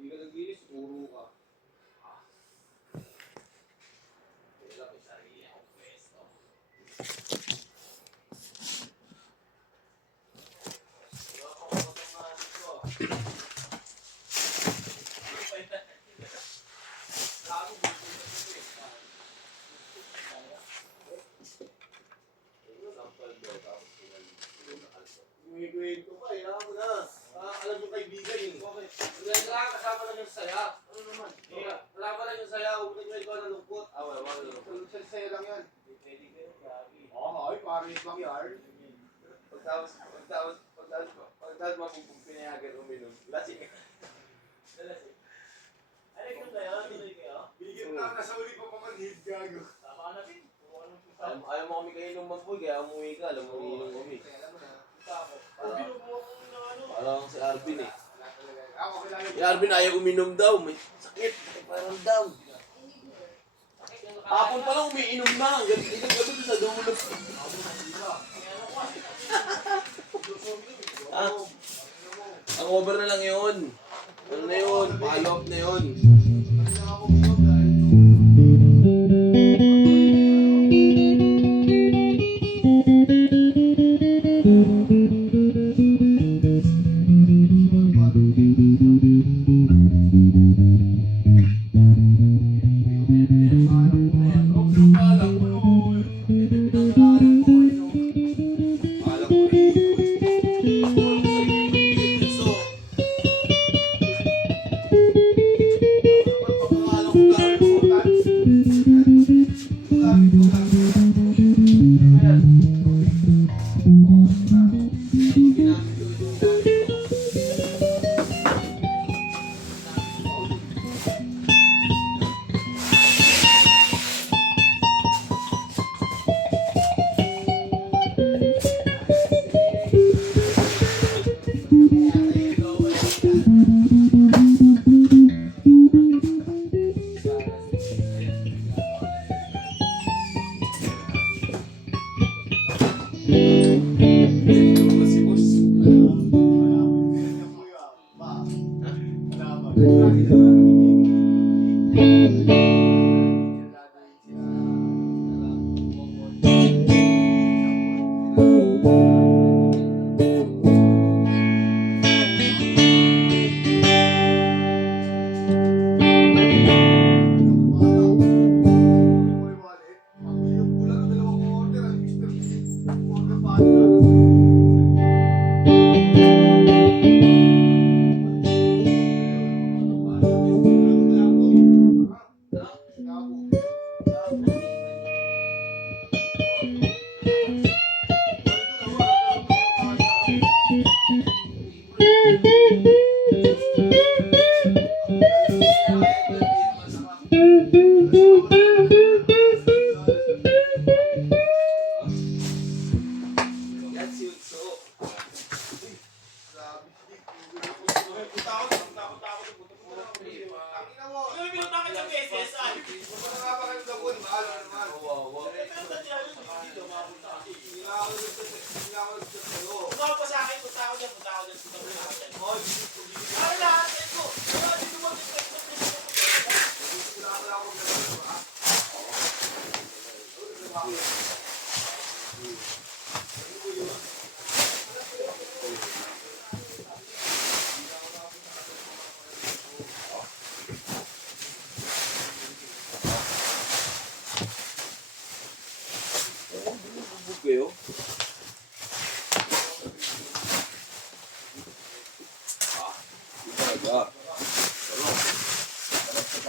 Hindi ka naglinis, puro ka. Kaya may sarili akong pwesto. Gumigawin ko pa, kailangan mo na. Alam yung kaibigan eh. Okay. Kailangan kasama lang yung saya. Ano naman? Kasama lang yung saya, huwag na ikaw nalungkot. Wala nalungkot. Saya lang yan. Pwede ka yung gagi. Ay, paris lang yan. Pagtapos mabubog pinayagan uminom. Lasing. Lasing. Ano yung kayo? Tuloy kayo? Bigyan na, nasa uli pa pamanhid, gago. Tama ka na, Pin. Ayaw mo kami kayo nung magboy, kaya umuwi ka, alam mo inom kami. Parang si Arvin eh. Si Arvin ayaw uminom daw, may sakit, parang daw. Hapon pa lang umiinom na, gabi sa dulo. Ang over na lang yun. Ano na yun, follow up na yun.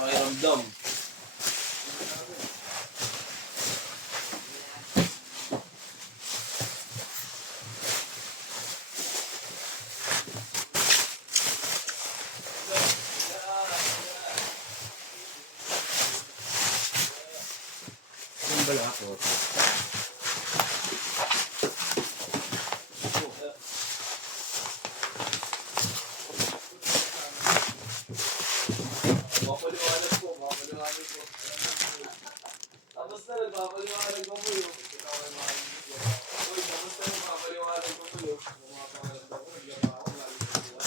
Pakiramdam. Balakot. Mapaliwanag po. Tapos na, nagpapaliwanag ko po yun. Uy, tapos na, nagpapaliwanag ko po yun. Mga pangalan ko, nagyama ako, lalo ko po.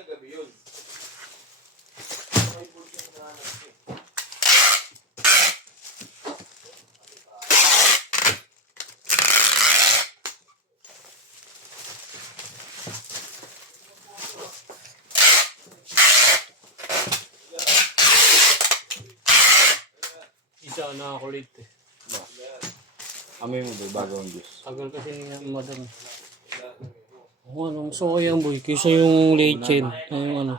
kagabi yun. May bullshit na hanap eh. Isa nakakulit eh. Amoy mo ba bagong juice? Tagal kasi niya madam. Oo, ano, mas okay yan boy. Kaysa yung late chain. Yung ano.